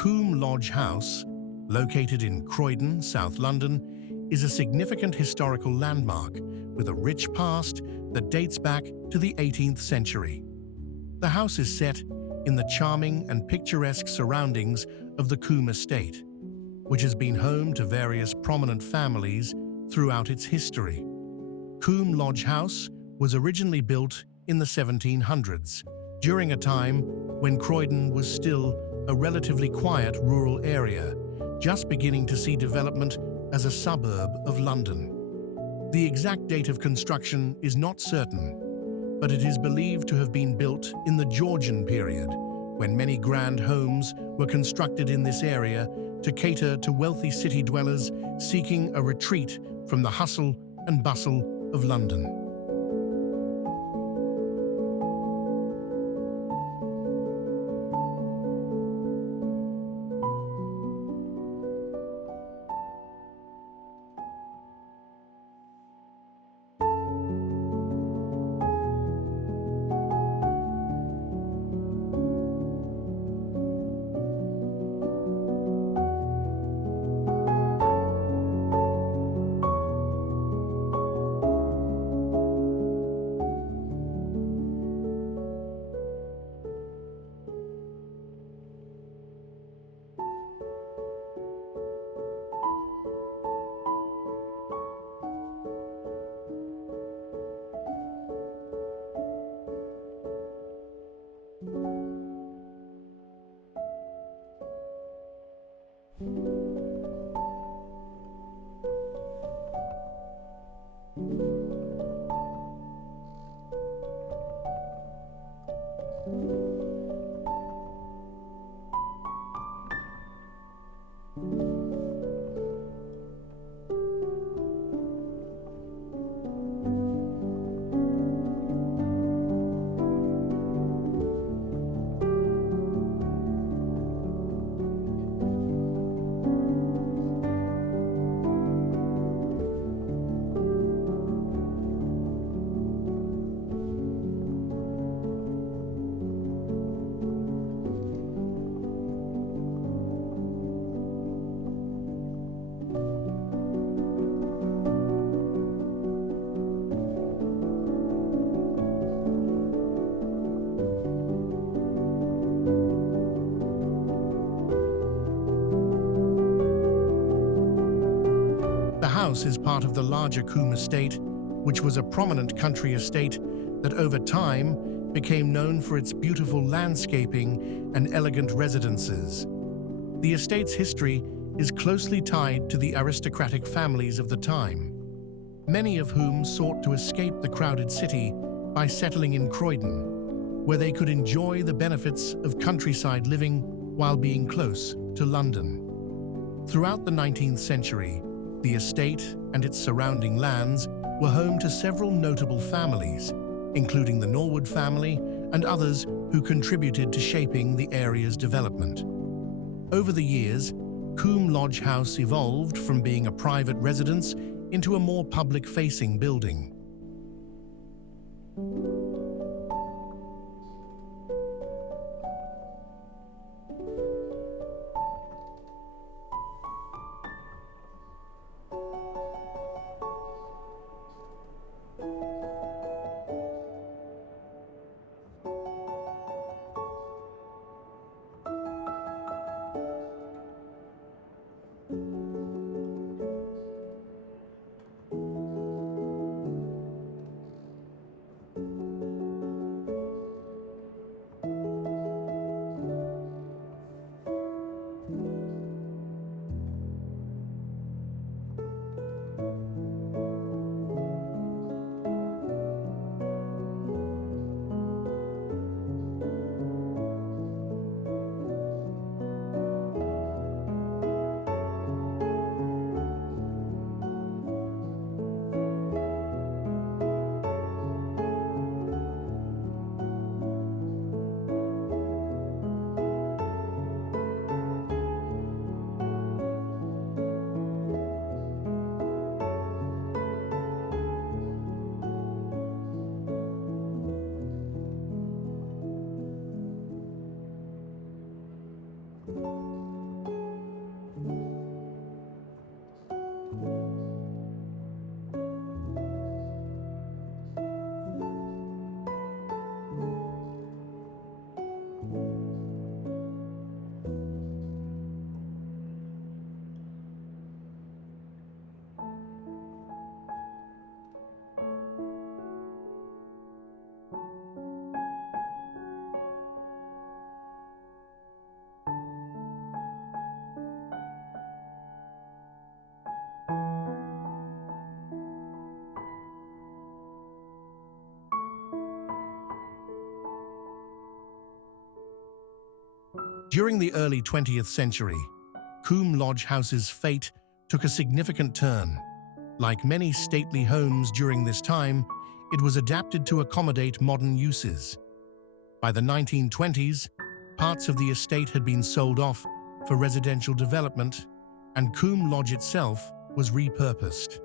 Coombe Lodge House, located in Croydon, South London, is a significant historical landmark with a rich past that dates back to the 18th century. The house is set in the charming and picturesque surroundings of the Coombe Estate, which has been home to various prominent families throughout its history. Coombe Lodge House was originally built in the 1700s, during a time when Croydon was still a relatively quiet rural area, just beginning to see development as a suburb of London. The exact date of construction is not certain, but it is believed to have been built in the Georgian period, when many grand homes were constructed in this area to cater to wealthy city dwellers seeking a retreat from the hustle and bustle of London. The house is part of the larger Coombe Estate, which was a prominent country estate that over time became known for its beautiful landscaping and elegant residences. The estate's history is closely tied to the aristocratic families of the time, many of whom sought to escape the crowded city by settling in Croydon, where they could enjoy the benefits of countryside living while being close to London. Throughout the 19th century, the estate and its surrounding lands were home to several notable families, including the Norwood family and others who contributed to shaping the area's development. Over the years, Coombe Lodge House evolved from being a private residence into a more public-facing building. During the early 20th century, Coombe Lodge House's fate took a significant turn. Like many stately homes during this time, it was adapted to accommodate modern uses. By the 1920s, parts of the estate had been sold off for residential development, and Coombe Lodge itself was repurposed.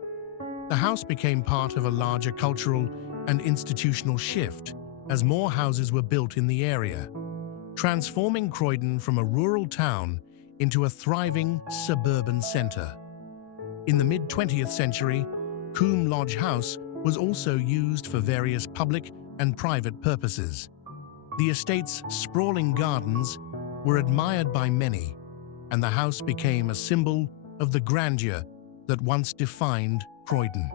The house became part of a larger cultural and institutional shift as more houses were built in the area, transforming Croydon from a rural town into a thriving suburban centre. In the mid-20th century, Coombe Lodge House was also used for various public and private purposes. The estate's sprawling gardens were admired by many, and the house became a symbol of the grandeur that once defined Croydon.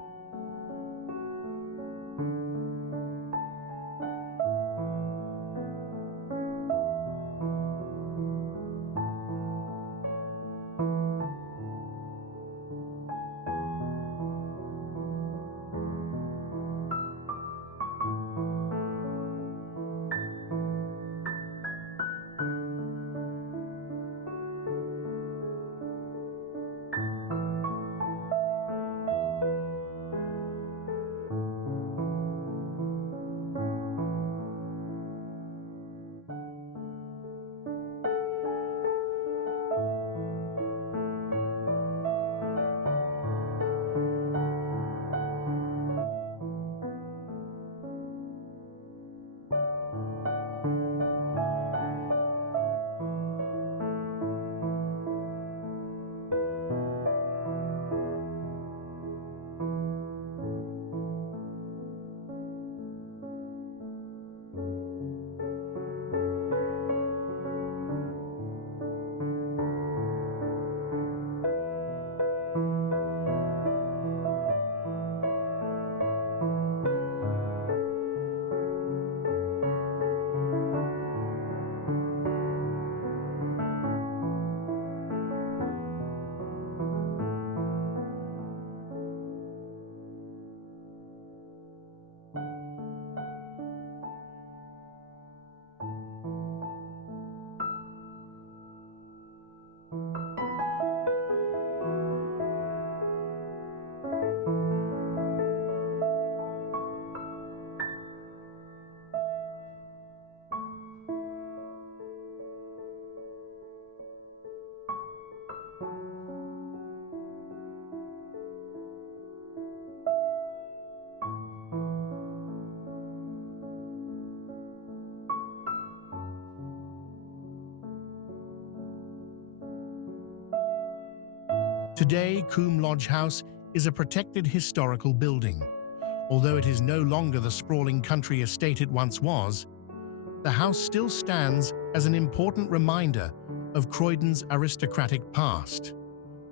Today, Coombe Lodge House is a protected historical building. Although it is no longer the sprawling country estate it once was, the house still stands as an important reminder of Croydon's aristocratic past.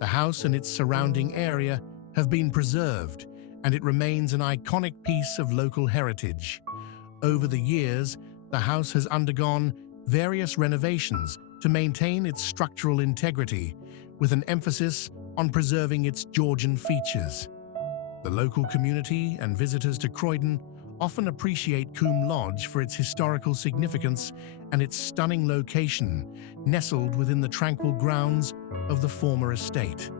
The house and its surrounding area have been preserved, and it remains an iconic piece of local heritage. Over the years, the house has undergone various renovations to maintain its structural integrity, with an emphasis on preserving its Georgian features. The local community and visitors to Croydon often appreciate Coombe Lodge for its historical significance and its stunning location, nestled within the tranquil grounds of the former estate.